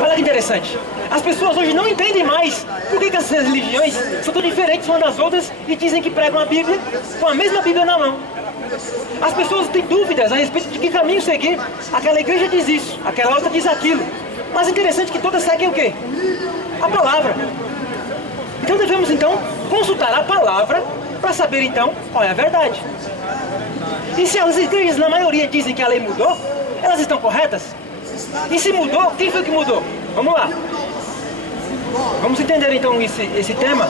Olha que interessante. As pessoas hoje não entendem mais por que essas religiões são tão diferentes umas das outras e dizem que pregam a Bíblia com a mesma Bíblia na mão. As pessoas têm dúvidas a respeito de que caminho seguir. Aquela igreja diz isso, aquela outra diz aquilo. Mas é interessante que todas seguem o quê? A palavra. Então devemos consultar a palavra para saber qual é a verdade. E se as igrejas na maioria dizem que a lei mudou, elas estão corretas? E se mudou, quem foi que mudou? Vamos lá. Vamos entender então esse tema.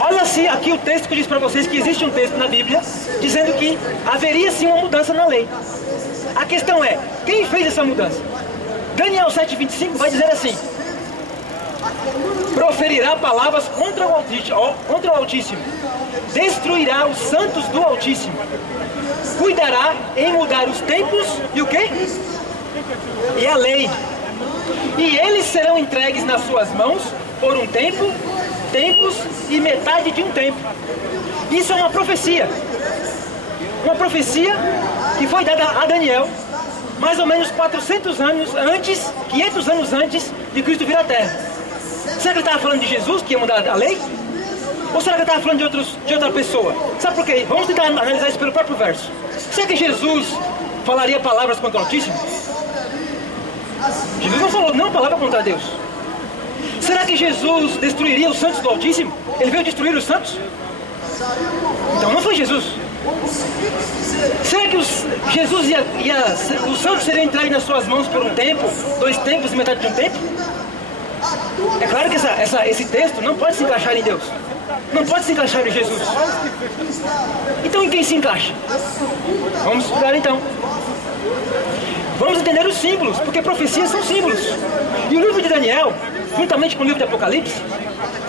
Olha-se aqui o texto que diz para vocês que existe um texto na Bíblia dizendo que haveria sim uma mudança na lei. A questão é, quem fez essa mudança? Daniel 7,25 vai dizer assim: proferirá palavras contra o Altíssimo, destruirá os santos do Altíssimo, cuidará em mudar os tempos e o quê? E a lei. E eles serão entregues nas suas mãos por um tempo, tempos e metade de um tempo. Isso é uma profecia. Uma profecia que foi dada a Daniel mais ou menos 400 anos antes, 500 anos antes de Cristo vir à Terra. Será que ele estava falando de Jesus, que ia mudar a lei? Ou será que ele estava falando de outra pessoa? Sabe por quê? Vamos tentar analisar isso pelo próprio verso. Será que Jesus falaria palavras contra o Altíssimo? Jesus não falou nenhuma palavra contra Deus. Será que Jesus destruiria os santos do Altíssimo? Ele veio destruir os santos? Então não foi Jesus. Será que os santos seriam entregues nas suas mãos por um tempo, 2 tempos e metade de um tempo? É claro que esse texto não pode se encaixar em Deus. Não pode se encaixar em Jesus. Então em quem se encaixa? Vamos estudar então. Vamos entender os símbolos, porque profecias são símbolos. E o livro de Daniel, juntamente com o livro de Apocalipse,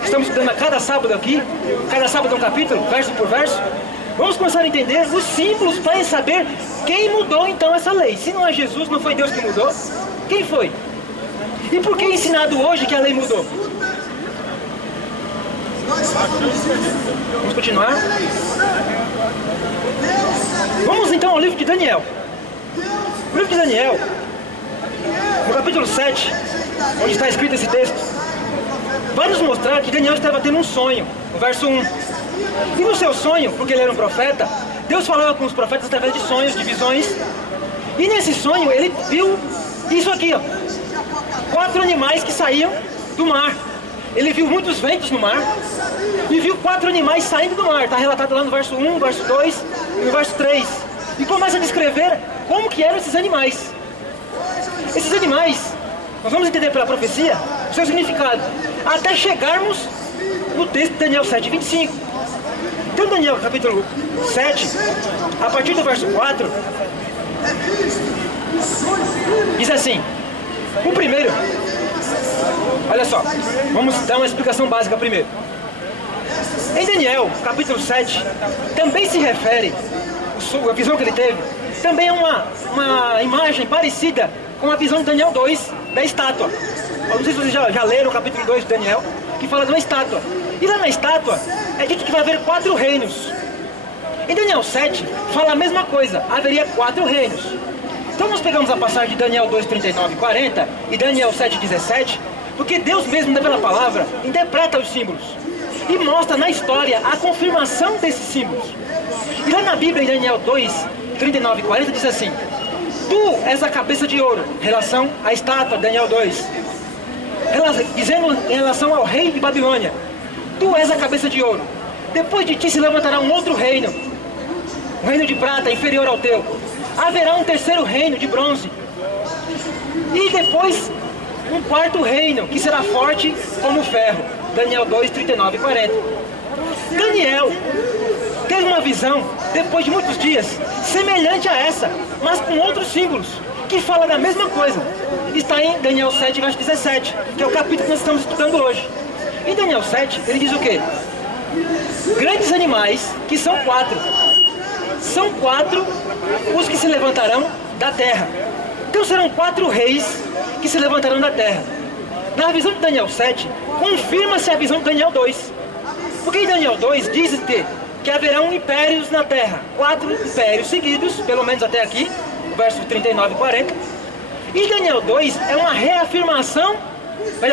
estamos estudando a cada sábado aqui, cada sábado um capítulo, verso por verso. Vamos começar a entender os símbolos para saber quem mudou então essa lei. Se não é Jesus, não foi Deus que mudou, quem foi? E por que é ensinado hoje que a lei mudou? Vamos continuar? Vamos então ao livro de Daniel. O livro de Daniel, no capítulo 7, onde está escrito esse texto, vai nos mostrar que Daniel estava tendo um sonho, no verso 1. E no seu sonho, porque ele era um profeta, Deus falava com os profetas através de sonhos, de visões. E nesse sonho ele viu isso aqui, ó, 4 animais que saíam do mar. Ele viu muitos ventos no mar e viu 4 animais saindo do mar. Está relatado lá no verso 1, verso 2 e no verso 3. E começa a descrever como que eram esses animais. Esses animais, nós vamos entender pela profecia o seu significado, até chegarmos no texto de Daniel 7,25. Então Daniel capítulo 7, a partir do verso 4, diz assim: o primeiro, olha só, vamos dar uma explicação básica primeiro. Em Daniel capítulo 7, também se refere, a visão que ele teve, também é uma imagem parecida com a visão de Daniel 2, da estátua. Eu não sei se vocês já leram o capítulo 2 de Daniel, que fala de uma estátua. E lá na estátua é dito que vai haver 4 reinos. Em Daniel 7 fala a mesma coisa, haveria 4 reinos. Então nós pegamos a passagem de Daniel 2, 39 e 40 e Daniel 7, 17, porque Deus mesmo, pela palavra, interpreta os símbolos e mostra na história a confirmação desses símbolos. E lá na Bíblia, em Daniel 2, 39 e 40, diz assim: tu és a cabeça de ouro, em relação à estátua, Daniel 2. Dizendo em relação ao rei de Babilônia: tu és a cabeça de ouro. Depois de ti se levantará um outro reino, um reino de prata inferior ao teu. Haverá um terceiro reino de bronze. E depois um quarto reino, que será forte como o ferro. Daniel 2, 39 e 40. Daniel teve uma visão, depois de muitos dias, semelhante a essa, mas com outros símbolos, que fala da mesma coisa. Está em Daniel 7, verso 17, que é o capítulo que nós estamos estudando hoje. Em Daniel 7, ele diz o quê? Grandes animais, que são 4. São 4 os que se levantarão da terra. Então serão 4 reis que se levantarão da terra. Na visão de Daniel 7, confirma-se a visão de Daniel 2. Porque em Daniel 2 diz que haverão impérios na terra. 4 impérios seguidos, pelo menos até aqui, versos 39 e 40. E Daniel 2 é uma reafirmação,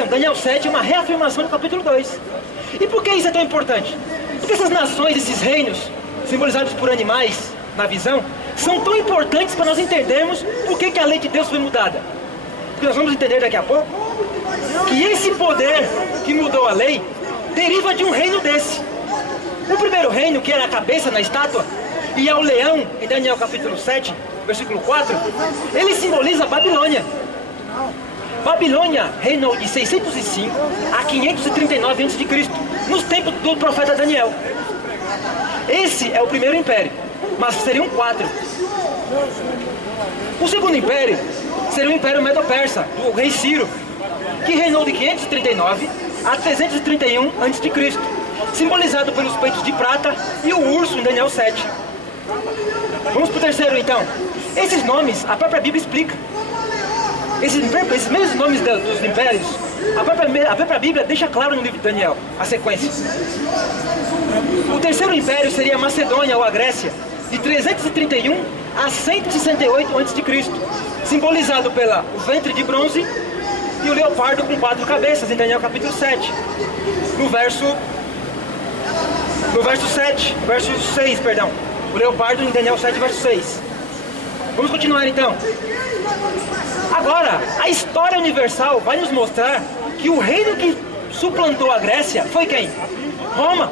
Daniel 7 é uma reafirmação do capítulo 2. E por que isso é tão importante? Porque essas nações, esses reinos, simbolizados por animais na visão, são tão importantes para nós entendermos por que a lei de Deus foi mudada. Porque nós vamos entender daqui a pouco que esse poder que mudou a lei deriva de um reino desse. O primeiro reino, que era a cabeça na estátua, e é o leão, em Daniel capítulo 7, versículo 4, ele simboliza a Babilônia. Babilônia reinou de 605 a 539 a.C., nos tempos do profeta Daniel. Esse é o primeiro império, mas seriam 4. O segundo império seria o Império Medo-Persa, do rei Ciro, que reinou de 539 a 331 a.C., simbolizado pelos peitos de prata e o urso em Daniel 7. Vamos para o terceiro então. Esses nomes, a própria Bíblia explica. Esses mesmos nomes dos impérios, a própria Bíblia deixa claro no livro de Daniel, a sequência. O terceiro império seria a Macedônia ou a Grécia, de 331 a 168 a.C., simbolizado pelo ventre de bronze e o leopardo com 4 cabeças, em Daniel capítulo 7. No verso 6, perdão. O leopardo em Daniel 7, verso 6. Vamos continuar então. Agora, a história universal vai nos mostrar que o reino que suplantou a Grécia foi quem? Roma.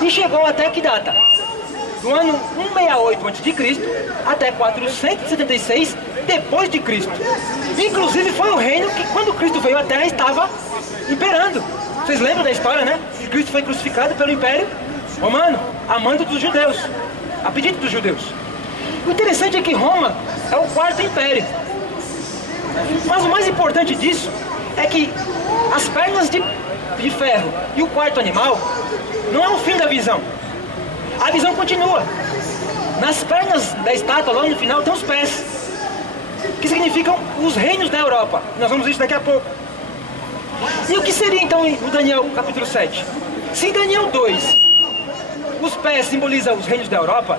E chegou até que data? Do ano 168 a.C. até 476 depois de Cristo. Inclusive foi o reino que, quando Cristo veio à Terra, estava imperando. Vocês lembram da história, né? Que Cristo foi crucificado pelo Império Romano, a mando dos judeus, a pedido dos judeus. O interessante é que Roma é o 4º império. Mas o mais importante disso é que as pernas de ferro e o 4º animal não é o fim da visão. A visão continua. Nas pernas da estátua, lá no final, tem os pés, que significam os reinos da Europa. Nós vamos ver isso daqui a pouco. E o que seria então no Daniel capítulo 7? Se em Daniel 2 os pés simbolizam os reinos da Europa,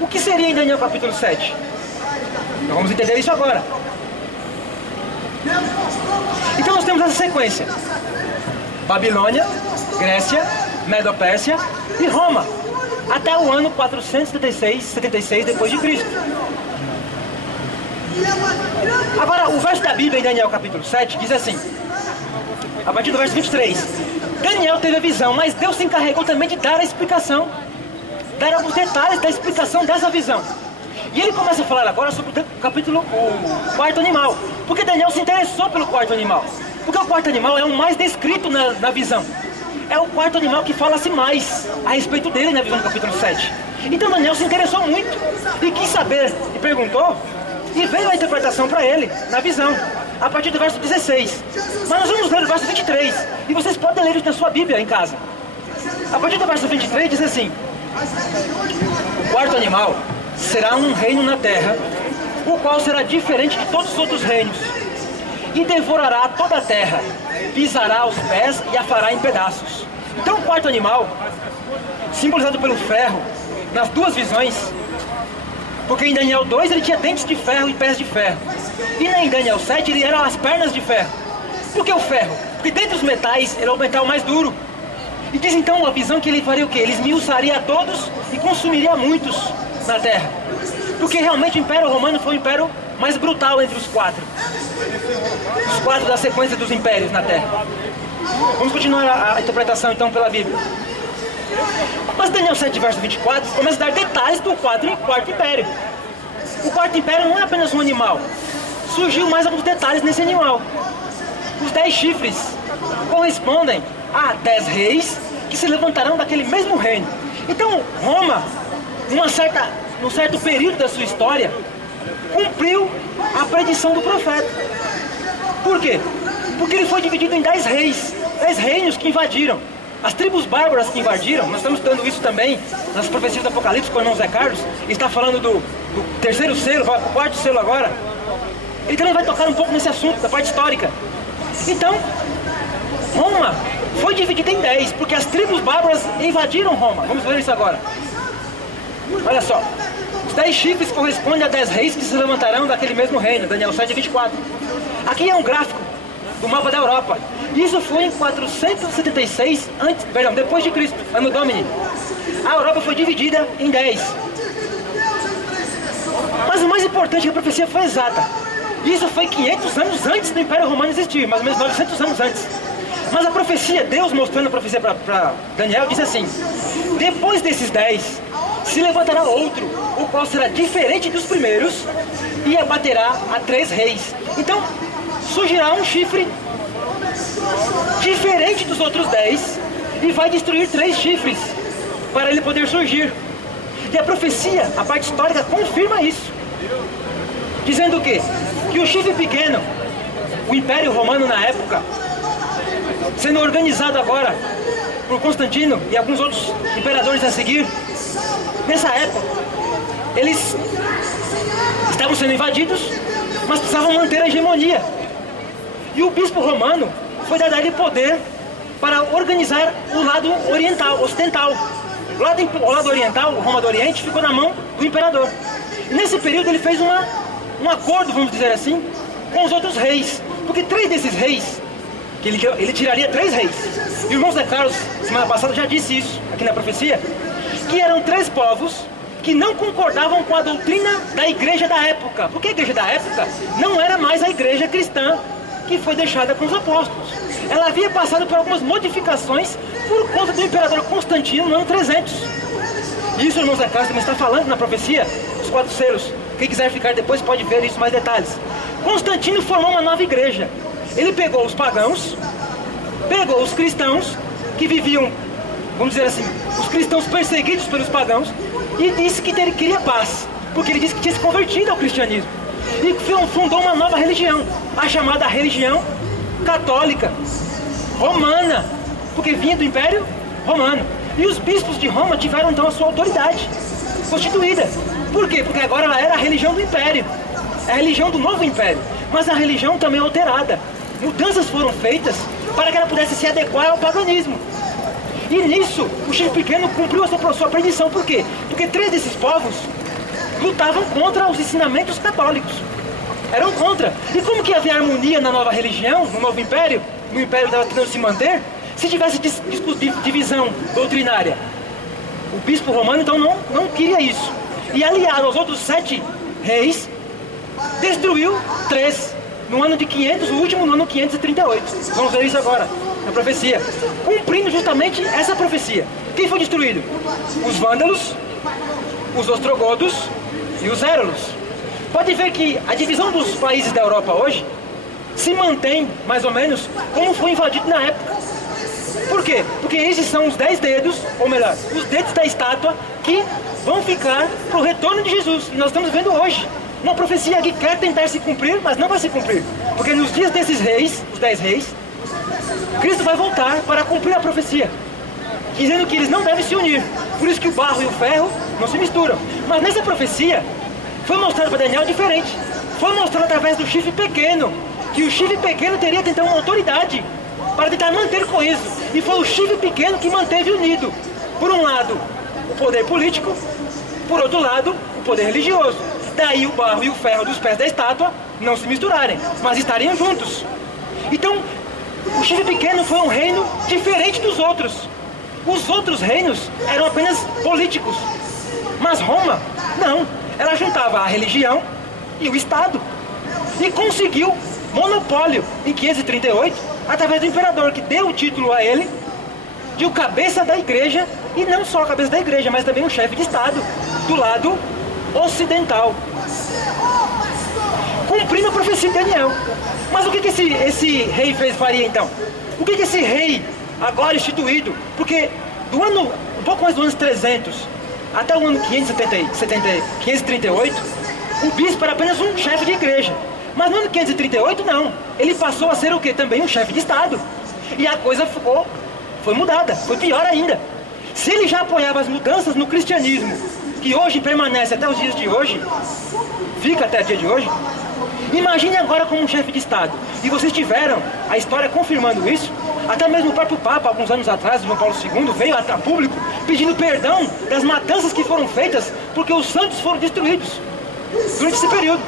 o que seria em Daniel capítulo 7? Nós vamos entender isso agora. Então nós temos essa sequência: Babilônia, Grécia, Medo-Pérsia e Roma, até o ano 476 depois de Cristo. Agora, o verso da Bíblia em Daniel capítulo 7 diz assim, a partir do verso 23: Daniel teve a visão, mas Deus se encarregou também de dar a explicação, dar alguns detalhes da explicação dessa visão. E ele começa a falar agora sobre o 4º animal, porque Daniel se interessou pelo 4º animal, porque o 4º animal é o mais descrito na visão. É o 4º animal que fala-se mais a respeito dele na visão do capítulo 7. Então Daniel se interessou muito e quis saber, e perguntou, e veio a interpretação para ele na visão, a partir do verso 16. Mas nós vamos ler o verso 23, e vocês podem ler isso na sua Bíblia em casa. A partir do verso 23 diz assim: o 4º animal será um reino na terra, o qual será diferente de todos os outros reinos, e devorará toda a terra, pisará os pés e a fará em pedaços. Então o 4º animal, simbolizado pelo ferro, nas duas visões, porque em Daniel 2 ele tinha dentes de ferro e pés de ferro, e em Daniel 7 ele era as pernas de ferro. Por que o ferro? Porque dentre os metais ele é o metal mais duro. E diz então a visão que ele faria o quê? Ele esmiuçaria a todos e consumiria muitos na terra. Porque realmente o Império Romano foi o império mais brutal entre os 4. Os 4 da sequência dos impérios na terra. Vamos continuar a interpretação então pela Bíblia. Mas Daniel 7, verso 24, começa a dar detalhes do 4º império. O 4º império não é apenas um animal. Surgiu mais alguns detalhes nesse animal. Os 10 chifres correspondem a 10 reis que se levantarão daquele mesmo reino. Então Roma, num certo período da sua história, cumpriu a predição do profeta. Por quê? Porque ele foi dividido em 10 reis, 10 reinos que invadiram. As tribos bárbaras que invadiram, nós estamos estudando isso também nas profecias do Apocalipse com o irmão Zé Carlos. Ele está falando do terceiro selo, vai para o 4º selo agora. Ele também vai tocar um pouco nesse assunto, da parte histórica. Então, Roma foi dividida em 10, porque as tribos bárbaras invadiram Roma. Vamos ver isso agora. Olha só, 10 chifres correspondem a 10 reis que se levantarão daquele mesmo reino, Daniel 7:24. Aqui é um gráfico do mapa da Europa. Isso foi em 476 depois de Cristo, ano Domini. A Europa foi dividida em 10. Mas o mais importante é que a profecia foi exata. Isso foi 500 anos antes do Império Romano existir, mais ou menos 900 anos antes. Mas a profecia, Deus mostrando a profecia para Daniel, diz assim: depois desses 10, se levantará outro, o qual será diferente dos primeiros, e abaterá a 3 reis. Então, surgirá um chifre diferente dos outros 10, e vai destruir 3 chifres, para ele poder surgir. E a profecia, a parte histórica, confirma isso. Dizendo o quê? Que o chifre pequeno, o Império Romano na época, sendo organizado agora por Constantino e alguns outros imperadores a seguir, nessa época, eles estavam sendo invadidos, mas precisavam manter a hegemonia. E o bispo romano foi dado a ele poder para organizar o lado oriental, ocidental. O lado oriental, Roma do Oriente, ficou na mão do imperador. E nesse período ele fez um acordo, vamos dizer assim, com os outros reis. Porque 3 desses reis, que ele tiraria 3 reis. E o irmão Zé Carlos, semana passada, já disse isso aqui na profecia, que eram 3 povos que não concordavam com a doutrina da igreja da época. Porque a igreja da época não era mais a igreja cristã que foi deixada com os apóstolos. Ela havia passado por algumas modificações por conta do imperador Constantino no ano 300. Isso o irmão Zé Carlos também está falando na profecia, os 4 selos. Quem quiser ficar depois pode ver isso mais detalhes. Constantino formou uma nova igreja. Ele pegou os pagãos, pegou os cristãos que viviam, vamos dizer assim, os cristãos perseguidos pelos pagãos, e disse que queria paz, porque ele disse que tinha se convertido ao cristianismo. E fundou uma nova religião, a chamada religião católica, romana, porque vinha do Império Romano. E os bispos de Roma tiveram então a sua autoridade constituída. Por quê? Porque agora ela era a religião do Império, a religião do novo Império, mas a religião também alterada. Mudanças foram feitas para que ela pudesse se adequar ao paganismo. E nisso, o chifre pequeno cumpriu a sua predição. Por quê? Porque 3 desses povos lutavam contra os ensinamentos católicos. Eram contra. E como que havia harmonia na nova religião, no novo império? No império estava tentando se manter? Se tivesse divisão doutrinária. O bispo romano então não queria isso. E aliado aos outros 7 reis, destruiu 3. No ano de 500, o último no ano 538. Vamos ver isso agora, na profecia. Cumprindo justamente essa profecia. Quem foi destruído? Os vândalos, os ostrogodos e os érolos. Pode ver que a divisão dos países da Europa hoje se mantém, mais ou menos, como foi invadido na época. Por quê? Porque esses são os 10 dedos, ou melhor, os dedos da estátua que vão ficar para o retorno de Jesus. E nós estamos vendo hoje uma profecia que quer tentar se cumprir, mas não vai se cumprir. Porque nos dias desses reis, os 10 reis, Cristo vai voltar para cumprir a profecia, dizendo que eles não devem se unir. Por isso que o barro e o ferro não se misturam. Mas nessa profecia, foi mostrado para Daniel diferente. Foi mostrado através do chifre pequeno, que o chifre pequeno teria então uma autoridade para tentar manter coeso. E foi o chifre pequeno que manteve unido. Por um lado, o poder político, por outro lado, o poder religioso. Daí o barro e o ferro dos pés da estátua não se misturarem, mas estariam juntos. Então, o chifre pequeno foi um reino diferente dos outros. Os outros reinos eram apenas políticos. Mas Roma, não. Ela juntava a religião e o Estado. E conseguiu monopólio em 538, através do imperador, que deu o título a ele de o cabeça da igreja, e não só a cabeça da igreja, mas também o chefe de Estado, do lado ocidental. Cumprindo a profecia de Daniel. Mas o que esse rei faria então? O que esse rei, agora instituído, porque do ano, um pouco mais do ano 300 até o ano 538, o bispo era apenas um chefe de igreja. Mas no ano 538 não, ele passou a ser o quê? Também um chefe de Estado. E a coisa foi mudada, foi pior ainda. Se ele já apoiava as mudanças no cristianismo, que hoje permanece até os dias de hoje, fica até o dia de hoje, imagine agora como um chefe de Estado. E vocês tiveram a história confirmando isso, Até mesmo o próprio Papa, alguns anos atrás, João Paulo II, veio a público pedindo perdão das matanças que foram feitas porque os santos foram destruídos durante esse período.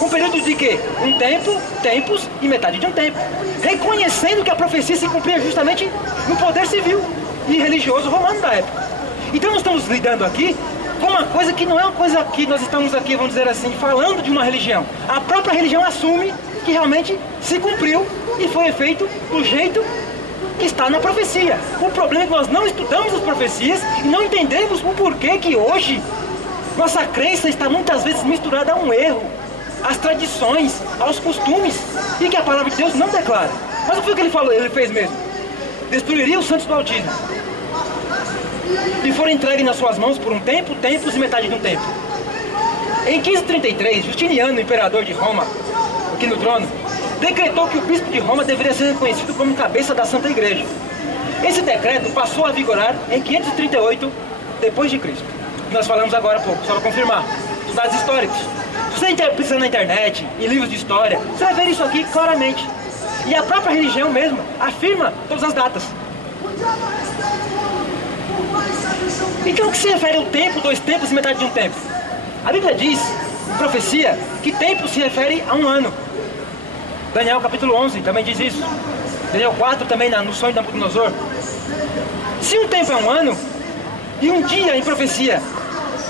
Um período de quê? Um tempo, tempos e metade de um tempo. Reconhecendo que a profecia se cumpria justamente no poder civil e religioso romano da época. Então nós estamos lidando aqui com uma coisa que não é uma coisa que nós estamos aqui, vamos dizer assim, falando de uma religião. A própria religião assume que realmente se cumpriu e foi feito do jeito que está na profecia. O problema é que nós não estudamos as profecias e não entendemos o porquê que hoje nossa crença está muitas vezes misturada a um erro, às tradições, aos costumes, e que a palavra de Deus não declara. Mas o que ele falou, ele fez mesmo? Destruiria os santos do Altíssimo e foram entregues nas suas mãos por um tempo, tempos e metade de um tempo. Em 1533, Justiniano, imperador de Roma, aqui no trono, decretou que o bispo de Roma deveria ser reconhecido como cabeça da Santa Igreja. Esse decreto passou a vigorar em 538 depois de Cristo. Nós falamos agora há pouco, só para confirmar os dados históricos. Se você precisa na internet, em livros de história, você vai ver isso aqui claramente. E a própria religião mesmo afirma todas as datas. Então o que se refere ao tempo, dois tempos e metade de um tempo? A Bíblia diz, em profecia, que tempo se refere a um ano. Daniel capítulo 11 também diz isso. Daniel 4 também no sonho de Nabucodonosor. Se um tempo é um ano, e um dia em profecia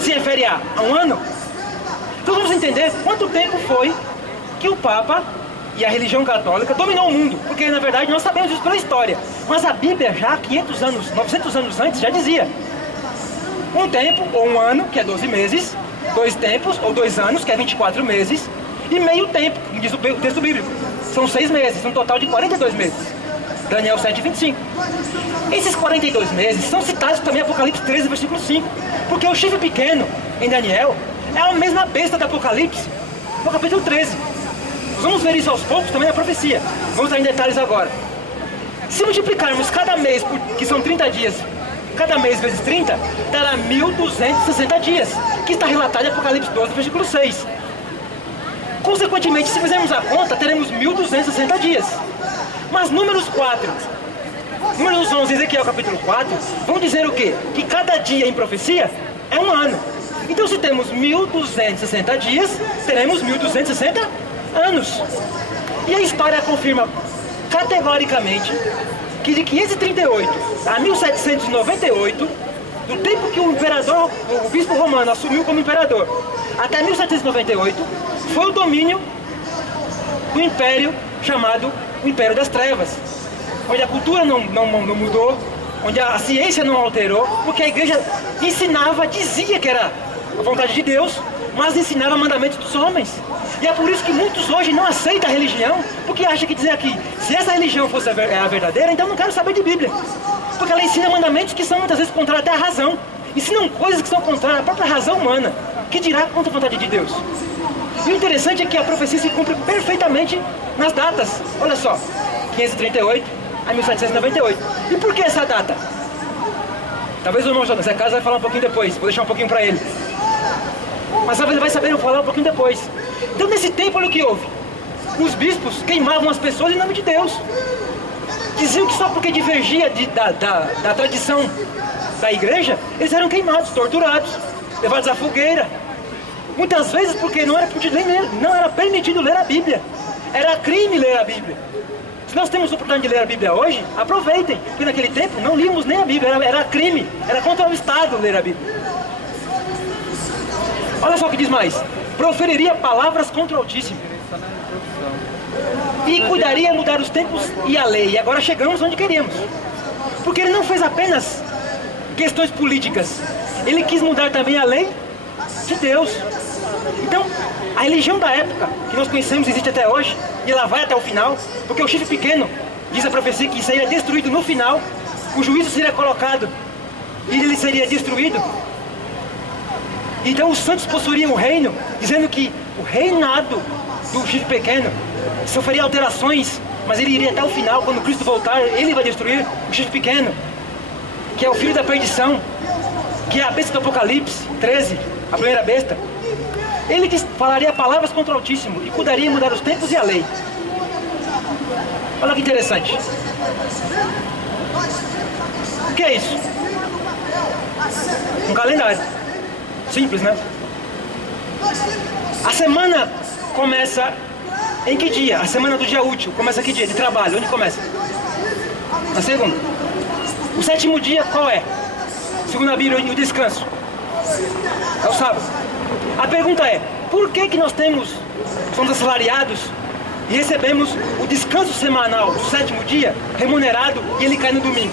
se refere a um ano, então vamos entender quanto tempo foi que o Papa e a religião católica dominou o mundo. Porque na verdade nós sabemos isso pela história. Mas a Bíblia já 500 anos, 900 anos antes já dizia: um tempo ou um ano, que é 12 meses, dois tempos ou 2 anos, que é 24 meses, e meio tempo, como diz o texto bíblico. São 6 meses, um total de 42 meses. Daniel 7:25. Esses 42 meses são citados também em Apocalipse 13, versículo 5. Porque o chifre pequeno, em Daniel, é a mesma besta do Apocalipse, no capítulo 13. Nós vamos ver isso aos poucos também na profecia. Vamos entrar em detalhes agora. Se multiplicarmos cada mês, que são 30 dias, cada mês vezes 30, dará 1.260 dias, que está relatado em Apocalipse 12, versículo 6. Consequentemente, se fizermos a conta, teremos 1.260 dias. Mas números 4, números 11 e Ezequiel capítulo 4, vão dizer o quê? Que cada dia em profecia é um ano. Então se temos 1.260 dias, teremos 1.260 anos. E a história confirma categoricamente que de 538 a 1798, do tempo que o imperador, o bispo romano assumiu como imperador, até 1798, foi o domínio do império chamado o Império das Trevas, onde a cultura não mudou, onde a ciência não alterou, porque a igreja ensinava, dizia que era a vontade de Deus, mas ensinava mandamentos dos homens. E é por isso que muitos hoje não aceitam a religião, porque acham que dizer aqui, se essa religião fosse a verdadeira, então não quero saber de Bíblia. Porque ela ensina mandamentos que são muitas vezes contrários até à razão. Ensinam coisas que são contrárias à própria razão humana, que dirá contra a vontade de Deus. E o interessante é que a profecia se cumpre perfeitamente nas datas. Olha só, 538 a 1798. E por que essa data? Talvez o irmão José Carlos vai falar um pouquinho depois, vou deixar um pouquinho para ele. Mas ele vai saber falar um pouquinho depois. Então nesse tempo, olha o que houve. Os bispos queimavam as pessoas em nome de Deus. Diziam que só porque divergia da tradição da igreja, eles eram queimados, torturados, levados à fogueira. Muitas vezes porque não era permitido ler a Bíblia. Era crime ler a Bíblia. Se nós temos a oportunidade de ler a Bíblia hoje, aproveitem, porque naquele tempo não líamos nem a Bíblia, era crime, era contra o Estado ler a Bíblia. Olha só o que diz mais: proferiria palavras contra o Altíssimo e cuidaria mudar os tempos e a lei. E agora chegamos onde queríamos, porque ele não fez apenas questões políticas, ele quis mudar também a lei de Deus. Então, a religião da época, que nós conhecemos, existe até hoje, e ela vai até o final, porque o chifre pequeno, diz a profecia, que seria destruído no final, o juízo seria colocado, e ele seria destruído. Então os santos possuiriam o reino, dizendo que o reinado do chifre pequeno sofreria alterações, mas ele iria até o final. Quando Cristo voltar, ele vai destruir o chifre pequeno, que é o filho da perdição, que é a besta do Apocalipse 13, a primeira besta. Ele falaria palavras contra o Altíssimo e cuidaria em mudar os tempos e a lei. Olha que interessante. O que é isso? Um calendário. Simples, né? A semana começa em que dia? A semana do dia útil começa que dia? De trabalho. Onde começa? Na segunda. O sétimo dia qual é? Segundo a Bíblia, o descanso. É o sábado. A pergunta é, por que nós somos assalariados e recebemos o descanso semanal do sétimo dia, remunerado, e ele cai no domingo?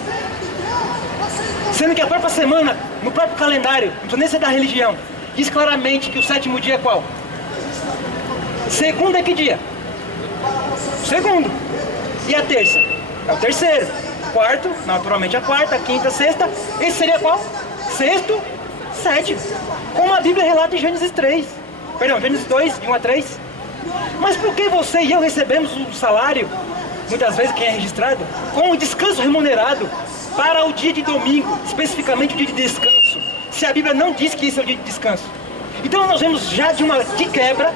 Sendo que a própria semana, no próprio calendário, não precisa nem ser da religião, diz claramente que o sétimo dia é qual? Segunda é que dia? Segundo. E a terça? É o terceiro. Quarto, naturalmente a quarta, quinta, sexta. Esse seria qual? Sexto, sétimo. Como a Bíblia relata em Gênesis 3. Perdão, Gênesis 2, de 1 a 3. Mas por que você e eu recebemos o salário, muitas vezes quem é registrado, com o descanso remunerado para o dia de domingo, especificamente o dia de descanso, se a Bíblia não diz que esse é o dia de descanso? Então nós vemos já de quebra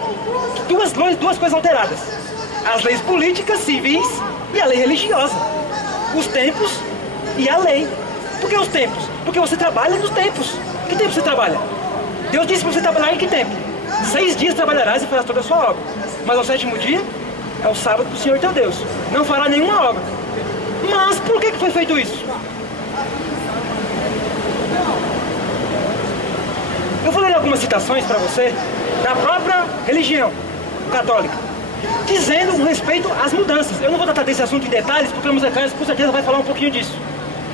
duas coisas alteradas: as leis políticas, civis e a lei religiosa, os tempos e a lei. Por que os tempos? Porque você trabalha nos tempos. Que tempo você trabalha? Deus disse para você trabalhar em que tempo? 6 dias trabalharás e farás toda a sua obra, mas ao sétimo dia é o sábado do Senhor teu Deus, não fará nenhuma obra. Mas por que foi feito isso? Eu vou ler algumas citações para você da própria religião católica, dizendo um respeito às mudanças. Eu não vou tratar desse assunto em detalhes, porque o Museu Carlos com certeza vai falar um pouquinho disso.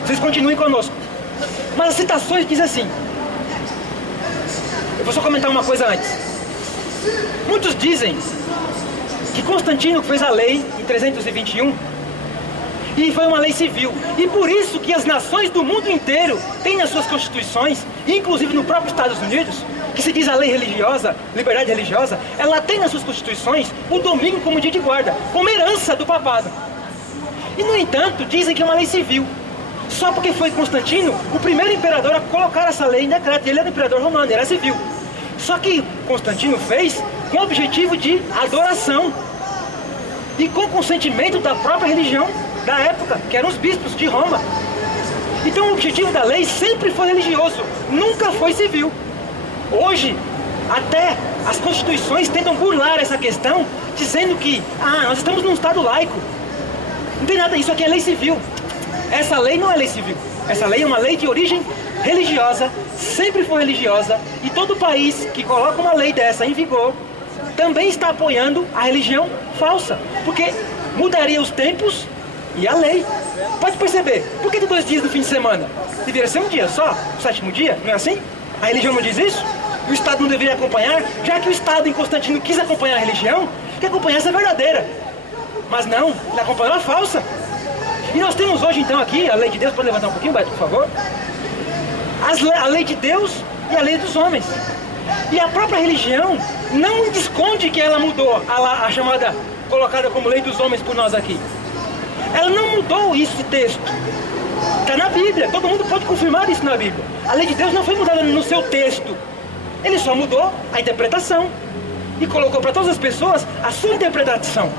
Vocês continuem conosco. Mas as citações dizem assim. Eu vou só comentar uma coisa antes. Muitos dizem que Constantino fez a lei em 321 e foi uma lei civil, e por isso que as nações do mundo inteiro têm nas suas constituições, inclusive no próprio Estados Unidos, que se diz a lei religiosa, liberdade religiosa, ela tem nas suas constituições o domingo como dia de guarda, como herança do papado. E no entanto, dizem que é uma lei civil, só porque foi Constantino o primeiro imperador a colocar essa lei em decreto. Ele era imperador romano, era civil. Só que Constantino fez com o objetivo de adoração e com consentimento da própria religião da época, que eram os bispos de Roma. Então o objetivo da lei sempre foi religioso, nunca foi civil. Hoje, até as constituições tentam burlar essa questão, dizendo que nós estamos num estado laico. Não tem nada, isso aqui é lei civil. Essa lei não é lei civil. Essa lei é uma lei de origem religiosa, sempre foi religiosa, e todo país que coloca uma lei dessa em vigor também está apoiando a religião falsa, porque mudaria os tempos e a lei. Pode perceber, por que de 2 dias no fim de semana? Deveria ser um dia só, o sétimo dia, não é assim? A religião não diz isso? O Estado não deveria acompanhar? Já que o Estado em Constantino quis acompanhar a religião, que acompanhasse a verdadeira. Mas não, ele acompanhou a falsa. E nós temos hoje então aqui a lei de Deus. Pode levantar um pouquinho, Beto, por favor? A lei de Deus e a lei dos homens. E a própria religião não esconde que ela mudou a chamada, colocada como lei dos homens por nós aqui. Ela não mudou esse texto. Está na Bíblia, todo mundo pode confirmar isso na Bíblia. A lei de Deus não foi mudada no seu texto. Ele só mudou a interpretação e colocou para todas as pessoas a sua interpretação.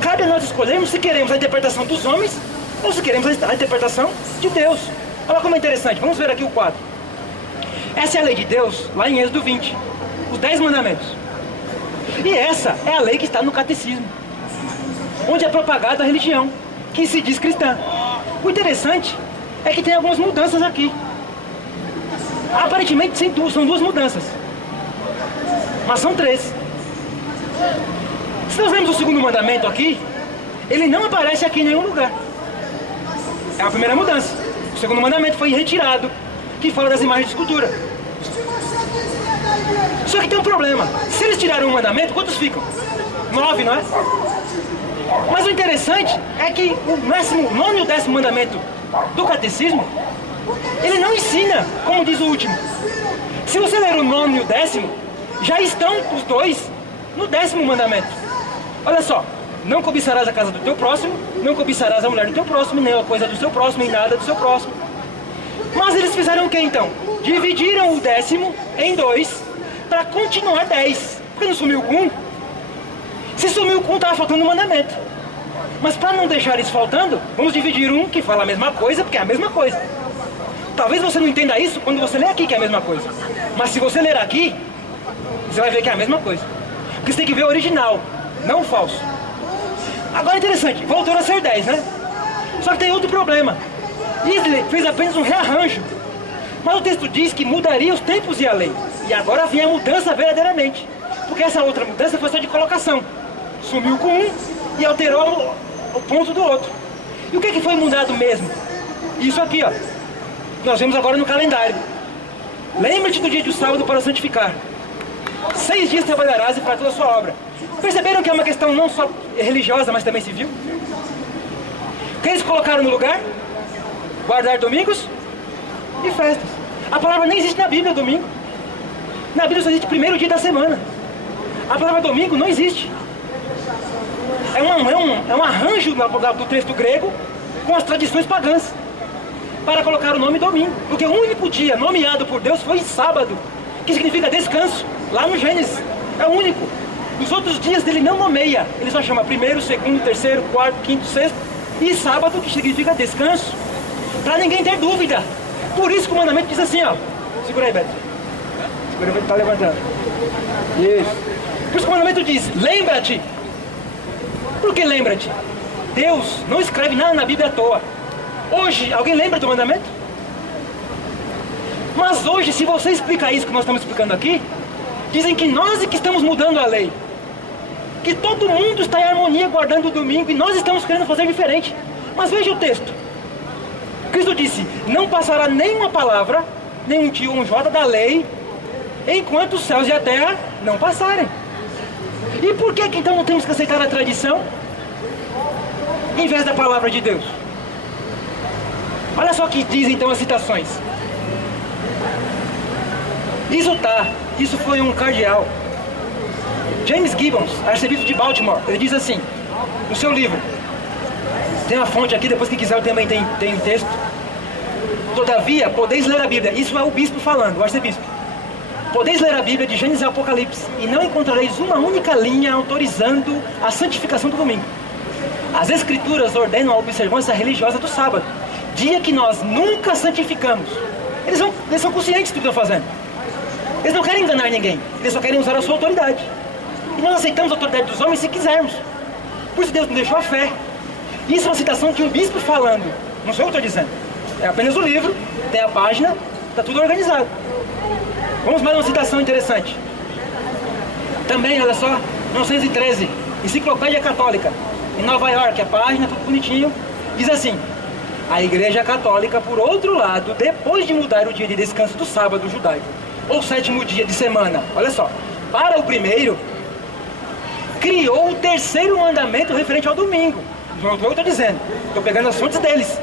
Cabe a nós escolhermos se queremos a interpretação dos homens ou se queremos a interpretação de Deus. Olha como é interessante, vamos ver aqui o quadro. Essa é a lei de Deus, lá em Êxodo 20, os 10 mandamentos. E essa é a lei que está no catecismo, onde é propagada a religião, que se diz cristã. O interessante é que tem algumas mudanças aqui. Aparentemente são 2 mudanças, mas são 3. Se nós vemos o segundo mandamento aqui, ele não aparece aqui em nenhum lugar. É a primeira mudança. O segundo mandamento foi retirado, que fala das imagens de escultura. Só que tem um problema. Se eles tiraram um mandamento, quantos ficam? 9, não é? Mas o interessante é que o 9º e o 10º mandamento do catecismo, ele não ensina como diz o último. Se você ler o 9º e o 10º, já estão os 2 no 10º mandamento. Olha só, não cobiçarás a casa do teu próximo, não cobiçarás a mulher do teu próximo, nem a coisa do seu próximo, nem nada do seu próximo. Mas eles fizeram o que então? Dividiram o 10º em 2 para continuar 10. Porque não sumiu com 1? Se sumiu com 1, estava faltando um mandamento. Mas para não deixar isso faltando, vamos dividir um que fala a mesma coisa, porque é a mesma coisa. Talvez você não entenda isso quando você lê aqui que é a mesma coisa. Mas se você ler aqui, você vai ver que é a mesma coisa. Porque você tem que ver o original, não o falso. Agora é interessante, voltou a ser 10, né? Só que tem outro problema. Wesley fez apenas um rearranjo. Mas o texto diz que mudaria os tempos e a lei. E agora vem a mudança verdadeiramente. Porque essa outra mudança foi só de colocação. Sumiu com um e alterou o ponto do outro. E o que foi mudado mesmo? Isso aqui, ó. Nós vemos agora no calendário. Lembra-te do dia do sábado para santificar. 6 dias trabalharás e farás toda a sua obra. Perceberam que é uma questão não só religiosa, mas também civil? O que eles colocaram no lugar? Guardar domingos e festas. A palavra nem existe na Bíblia, domingo. Na Bíblia só existe o primeiro dia da semana. A palavra domingo não existe. É um arranjo do texto grego com as tradições pagãs para colocar o nome domingo. Porque o único dia nomeado por Deus foi sábado, que significa descanso, lá no Gênesis. É o único. Os outros dias ele não nomeia. Ele só chama primeiro, segundo, terceiro, quarto, quinto, sexto e sábado, que significa descanso. Para ninguém ter dúvida. Por isso que o mandamento diz assim, ó. Segura aí, Beto. Segura aí, Beto, tá levantando. Isso. Por isso que o mandamento diz, lembra-te. Por que lembra-te? Deus não escreve nada na Bíblia à toa. Hoje, alguém lembra do mandamento? Mas hoje, se você explicar isso que nós estamos explicando aqui, dizem que nós é que estamos mudando a lei. Que todo mundo está em harmonia guardando o domingo e nós estamos querendo fazer diferente. Mas veja o texto. Cristo disse, não passará nenhuma palavra, nem um tio ou um jota da lei, enquanto os céus e a terra não passarem. E por que então não temos que aceitar a tradição, em vez da palavra de Deus? Olha só o que dizem então as citações. Isso foi um cardeal, James Gibbons, arcebispo de Baltimore. Ele diz assim, no seu livro, tem uma fonte aqui, depois que quiser também tem um texto. Todavia, podeis ler a Bíblia. Isso é o bispo falando, o arcebispo. Podeis ler a Bíblia de Gênesis e Apocalipse e não encontrareis uma única linha autorizando a santificação do domingo. As Escrituras ordenam a observância religiosa do sábado, dia que nós nunca santificamos. Eles são conscientes do que estão fazendo. Eles não querem enganar ninguém, eles só querem usar a sua autoridade. E nós aceitamos a autoridade dos homens se quisermos. Por isso Deus nos deixou a fé. Isso é uma citação de um bispo falando. Não sou eu que estou dizendo. É apenas o livro, tem a página, está tudo organizado. Vamos mais uma citação interessante. Também, olha só, 1913, Enciclopédia Católica, em Nova York, a página, tudo bonitinho, diz assim: a Igreja Católica, por outro lado, depois de mudar o dia de descanso do sábado judaico, ou 7º dia de semana, olha só, para o primeiro, criou o 3º mandamento referente ao domingo. Não é o que eu estou dizendo, estou pegando as fontes deles.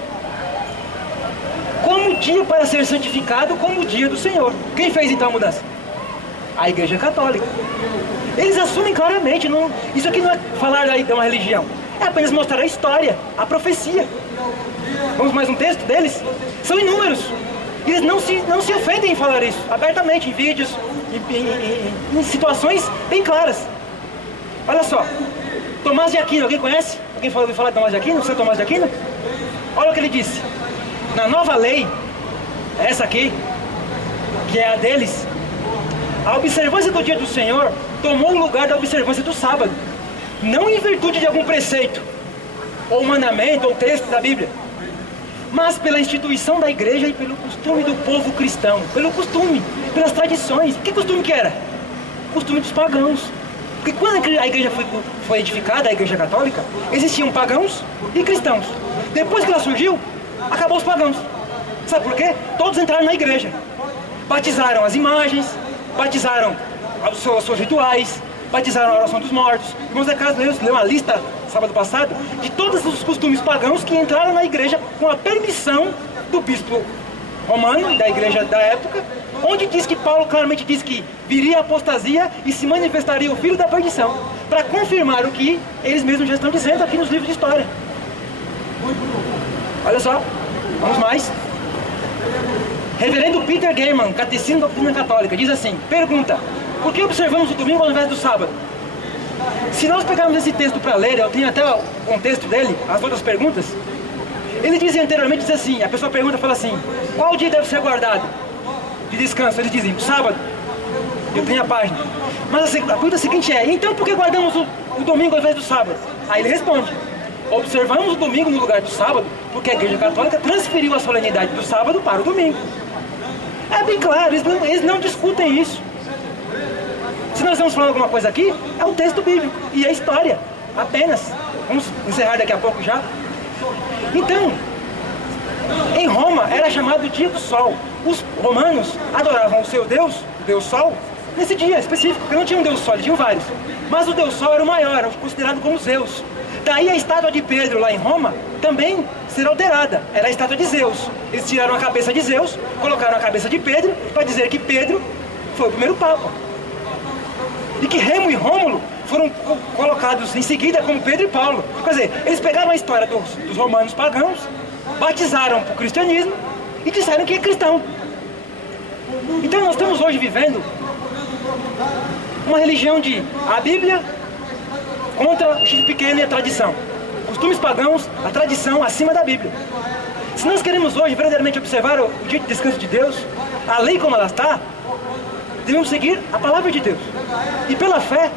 Como dia para ser santificado como o dia do Senhor. Quem fez então a mudança? A Igreja Católica. Eles assumem claramente, isso aqui não é falar aí de uma religião, é apenas mostrar a história, a profecia. Vamos mais um texto deles? São inúmeros. Eles não se ofendem em falar isso, abertamente, em vídeos, em situações bem claras. Olha só, Tomás de Aquino, alguém conhece? Alguém ouviu falar de Tomás de Aquino? São Tomás de Aquino? Olha o que ele disse. Na nova lei, essa aqui, que é a deles, a observância do dia do Senhor tomou o lugar da observância do sábado. Não em virtude de algum preceito, ou mandamento, ou texto da Bíblia, mas pela instituição da igreja e pelo costume do povo cristão. Pelo costume, pelas tradições. Que costume que era? Costume dos pagãos. Porque quando a igreja foi edificada, a Igreja Católica, existiam pagãos e cristãos. Depois que ela surgiu, acabou os pagãos. Sabe por quê? Todos entraram na igreja. Batizaram as imagens, batizaram os seus rituais, batizaram a oração dos mortos. Irmãos da casa, leu uma lista sábado passado de todos os costumes pagãos que entraram na igreja com a permissão do bispo romano, da igreja da época, onde diz que Paulo claramente diz que viria a apostasia e se manifestaria o filho da perdição, para confirmar o que eles mesmos já estão dizendo aqui nos livros de história. Olha só, vamos mais. Reverendo Peter Gayman, Catecismo da Doutrina Católica, diz assim, pergunta: por que observamos o domingo ao invés do sábado? Se nós pegarmos esse texto para ler, eu tenho até o contexto dele, as outras perguntas. Ele diz anteriormente, diz assim, a pessoa pergunta, fala assim, qual dia deve ser guardado de descanso? Eles dizem, o sábado. Eu tenho a página. Mas a pergunta seguinte é, então por que guardamos o domingo ao invés do sábado? Aí ele responde, observamos o domingo no lugar do sábado, porque a Igreja Católica transferiu a solenidade do sábado para o domingo. É bem claro, eles não discutem isso. Se nós estamos falando alguma coisa aqui, é um texto bíblico e é história, apenas. Vamos encerrar daqui a pouco já. Então, em Roma era chamado Dia do Sol. Os romanos adoravam o seu Deus, o Deus Sol, nesse dia específico, porque não tinha um Deus Sol, eles tinham vários. Mas o Deus Sol era o maior, era considerado como Zeus. Daí a estátua de Pedro lá em Roma também será alterada, era a estátua de Zeus. Eles tiraram a cabeça de Zeus, colocaram a cabeça de Pedro, para dizer que Pedro foi o primeiro Papa. E que Remo e Rômulo foram colocados em seguida como Pedro e Paulo. Quer dizer, eles pegaram a história dos romanos pagãos, batizaram para o cristianismo e disseram que é cristão. Então nós estamos hoje vivendo uma religião de a Bíblia contra o X pequeno e a tradição. Costumes pagãos, a tradição acima da Bíblia. Se nós queremos hoje verdadeiramente observar o dia de descanso de Deus, a lei como ela está, devemos seguir a palavra de Deus. E pela fé,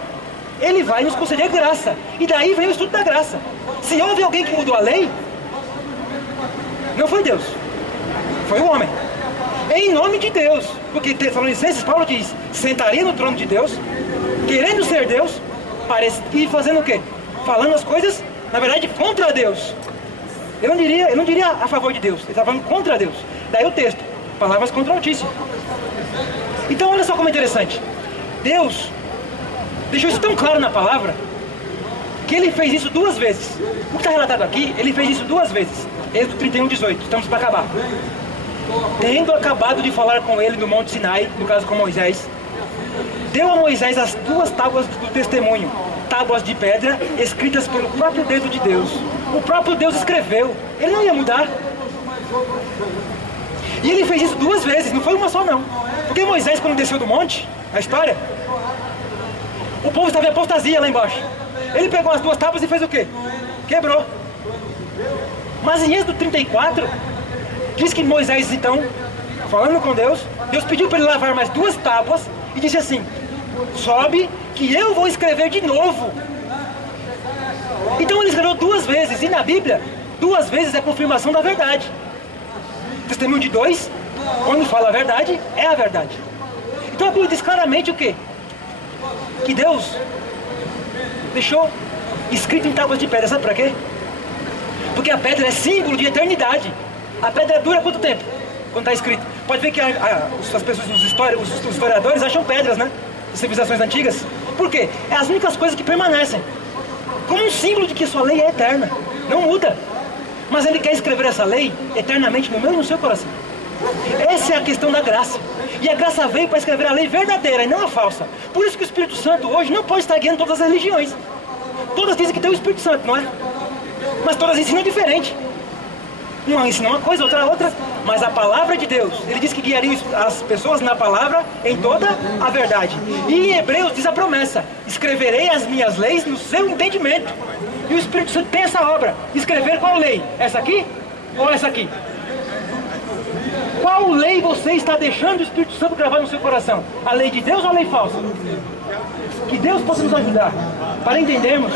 Ele vai nos conceder graça. E daí vem o estudo da graça. Se houve alguém que mudou a lei, não foi Deus, foi o homem. Em nome de Deus. Porque Tessalonicenses, Paulo diz, sentaria no trono de Deus, querendo ser Deus, e fazendo o quê? Falando as coisas, na verdade, contra Deus. Ele não diria a favor de Deus, ele estava falando contra Deus. Daí o texto, palavras contra o Altíssimo. Então olha só como é interessante. Deus deixou isso tão claro na palavra, que Ele fez isso 2 vezes. O que está relatado aqui, Ele fez isso 2 vezes. Êxodo 31:18, estamos para acabar. Tendo acabado de falar com ele no Monte Sinai, no caso com Moisés, deu a Moisés as 2 tábuas do testemunho, tábuas de pedra, escritas pelo próprio dedo de Deus. O próprio Deus escreveu, Ele não ia mudar. E Ele fez isso 2 vezes, não foi uma só não. Porque Moisés, quando desceu do monte, a história, o povo estava em apostasia lá embaixo. Ele pegou as 2 tábuas e fez o quê? Quebrou. Mas em Êxodo 34, diz que Moisés, então, falando com Deus, Deus pediu para ele lavar mais 2 tábuas e disse assim, sobe que eu vou escrever de novo. Então ele escreveu 2 vezes, e na Bíblia, 2 vezes é a confirmação da verdade. Testemunho de 2, quando fala a verdade, é a verdade. Então a Bíblia diz claramente o quê? Que Deus deixou escrito em tábuas de pedra, sabe para quê? Porque a pedra é símbolo de eternidade. A pedra dura quanto tempo? Quando está escrito. Pode ver que as pessoas, os historiadores acham pedras, né? Das civilizações antigas. Por quê? É as únicas coisas que permanecem. Como um símbolo de que sua lei é eterna. Não muda. Mas Ele quer escrever essa lei eternamente no meu e no seu coração. Essa é a questão da graça. E a graça veio para escrever a lei verdadeira e não a falsa. Por isso que o Espírito Santo hoje não pode estar guiando todas as religiões. Todas dizem que tem o Espírito Santo, não é? Mas todas ensinam diferente. Uma ensina uma coisa, outra. Mas a palavra de Deus, Ele diz que guiaria as pessoas na palavra em toda a verdade. E em Hebreus diz a promessa, escreverei as minhas leis no seu entendimento. E o Espírito Santo tem essa obra. Escrever qual lei? Essa aqui ou essa aqui? Qual lei você está deixando o Espírito Santo gravar no seu coração? A lei de Deus ou a lei falsa? Que Deus possa nos ajudar para entendermos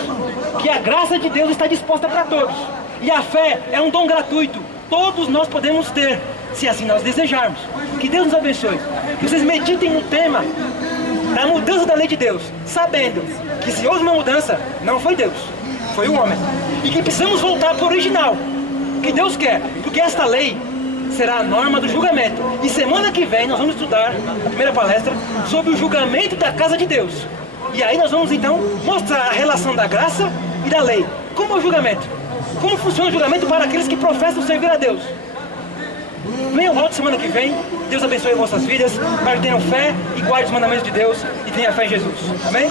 que a graça de Deus está disposta para todos. E a fé é um dom gratuito. Todos nós podemos ter, se assim nós desejarmos. Que Deus nos abençoe. Que vocês meditem no tema da mudança da lei de Deus, sabendo que se houve uma mudança, não foi Deus, foi o homem. E que precisamos voltar para o original, que Deus quer, porque esta lei será a norma do julgamento. E semana que vem nós vamos estudar a primeira palestra sobre o julgamento da casa de Deus. E aí nós vamos então mostrar a relação da graça e da lei. Como é o julgamento? Como funciona o julgamento para aqueles que professam servir a Deus? Venham, volte semana que vem. Deus abençoe vossas vidas, para que tenham fé e guardem os mandamentos de Deus e tenham fé em Jesus. Amém?